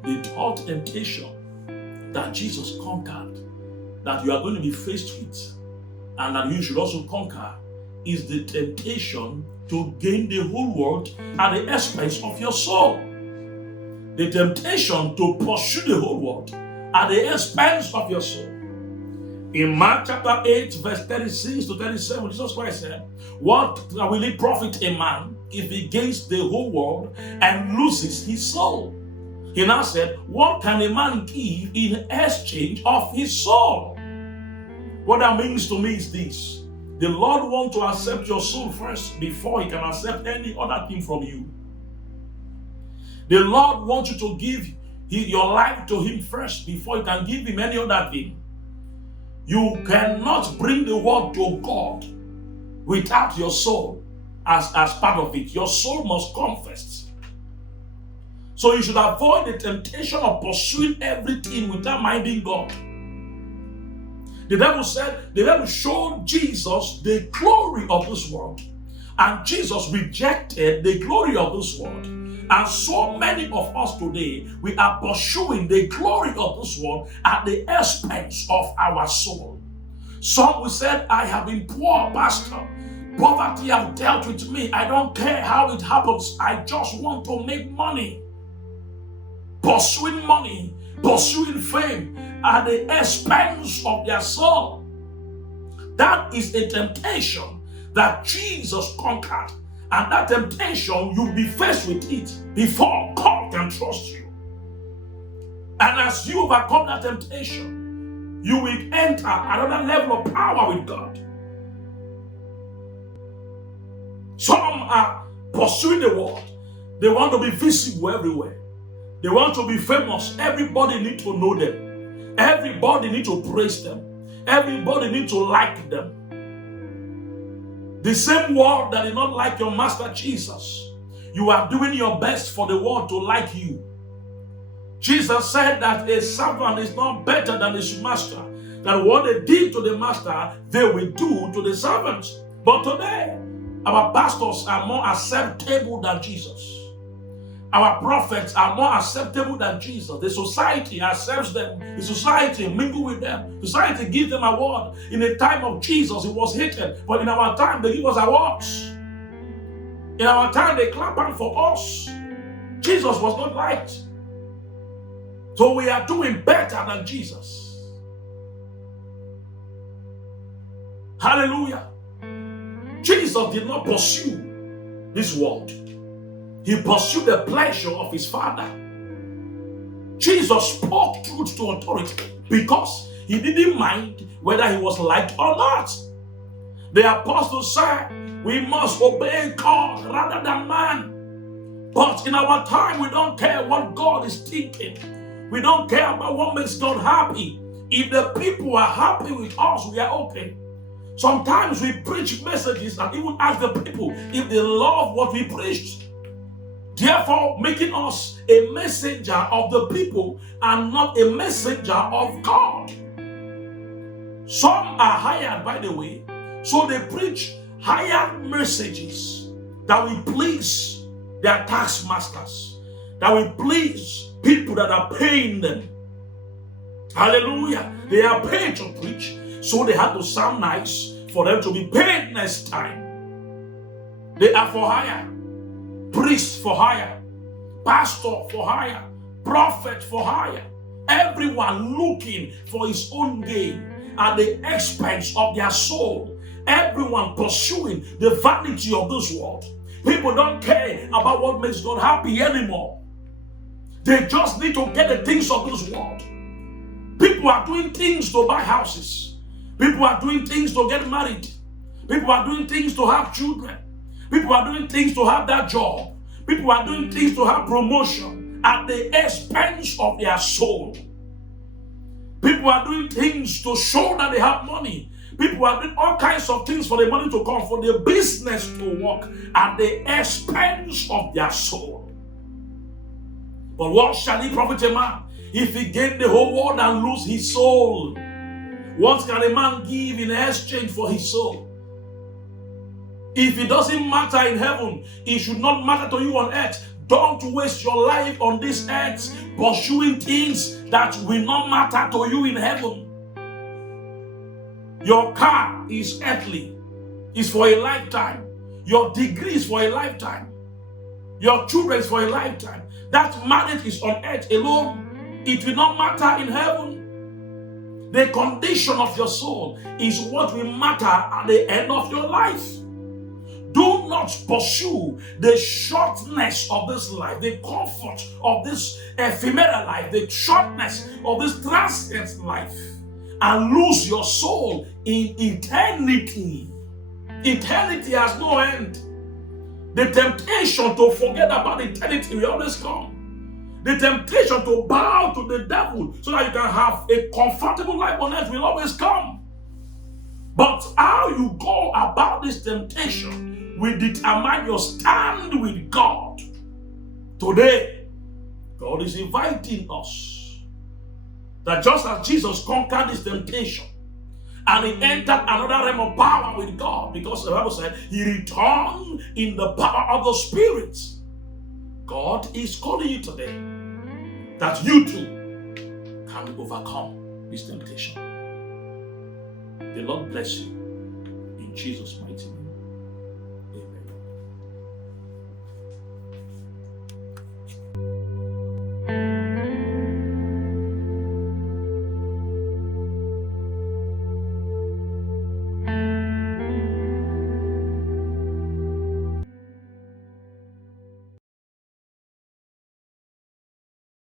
The third temptation that Jesus conquered, that you are going to be faced with, and that you should also conquer, is the temptation to gain the whole world at the expense of your soul. The temptation to pursue the whole world at the expense of your soul. In Mark chapter 8, verse 36 to 37, Jesus Christ said, "What will it profit a man if he gains the whole world and loses his soul?" He now said, "What can a man give in exchange of his soul?" What that means to me is this: the Lord wants to accept your soul first before he can accept any other thing from you. The Lord wants you to give your life to him first before you can give him any other thing. You cannot bring the word to God without your soul as part of it. Your soul must come first. So you should avoid the temptation of pursuing everything without minding God. The devil showed Jesus the glory of this world, and Jesus rejected the glory of this world. And so many of us today, we are pursuing the glory of this world at the expense of our soul. Some will say, "I have been poor, Pastor. Poverty have dealt with me. I don't care how it happens. I just want to make money." Pursuing money, pursuing fame at the expense of their soul. That is a temptation that Jesus conquered. And that temptation, you'll be faced with it before God can trust you. And as you overcome that temptation, you will enter another level of power with God. Some are pursuing the world. They want to be visible everywhere. They want to be famous. Everybody needs to know them. Everybody needs to praise them. Everybody needs to like them. The same world that did not like your master Jesus, you are doing your best for the world to like you. Jesus said that a servant is not better than his master, that what they did to the master, they will do to the servants. But today, our pastors are more acceptable than Jesus. Our prophets are more acceptable than Jesus. The society accepts them. The society mingle with them. Society gives them award. In the time of Jesus, it was hated. But in our time, they give us awards. In our time, they clap hand for us. Jesus was not liked. So we are doing better than Jesus. Hallelujah. Jesus did not pursue this world. He pursued the pleasure of his Father. Jesus spoke truth to authority because he didn't mind whether he was liked or not. The apostles said, we must obey God rather than man. But in our time, we don't care what God is thinking. We don't care about what makes God happy. If the people are happy with us, we are okay. Sometimes we preach messages and even ask the people if they love what we preached. Therefore, making us a messenger of the people and not a messenger of God. Some are hired, by the way, so they preach hired messages that will please their tax masters, that will please people that are paying them. Hallelujah. They are paid to preach, so they have to sound nice for them to be paid next time. They are for hire. Priest for hire, pastor for hire, prophet for hire. Everyone looking for his own gain at the expense of their soul. Everyone pursuing the vanity of this world. People don't care about what makes God happy anymore. They just need to get the things of this world. People are doing things to buy houses. People are doing things to get married. People are doing things to have children. People are doing things to have that job. People are doing things to have promotion at the expense of their soul. People are doing things to show that they have money. People are doing all kinds of things for the money to come, for the business to work at the expense of their soul. But what shall he profit a man if he gain the whole world and lose his soul? What can a man give in exchange for his soul? If it doesn't matter in heaven, it should not matter to you on earth. Don't waste your life on this earth pursuing things that will not matter to you in heaven. Your car is earthly, is for a lifetime. Your degree is for a lifetime. Your children is for a lifetime. That marriage is on earth alone. It will not matter in heaven. The condition of your soul is what will matter at the end of your life. Do not pursue the shortness of this life, the comfort of this ephemeral life, the shortness of this transient life, and lose your soul in eternity. Eternity has no end. The temptation to forget about eternity will always come. The temptation to bow to the devil so that you can have a comfortable life on earth will always come. But how you go about this temptation will determine your stand with God. Today, God is inviting us that just as Jesus conquered this temptation and he entered another realm of power with God, because the Bible said he returned in the power of the Spirit. God is calling you today that you too can overcome this temptation. The Lord bless you in Jesus' mighty name.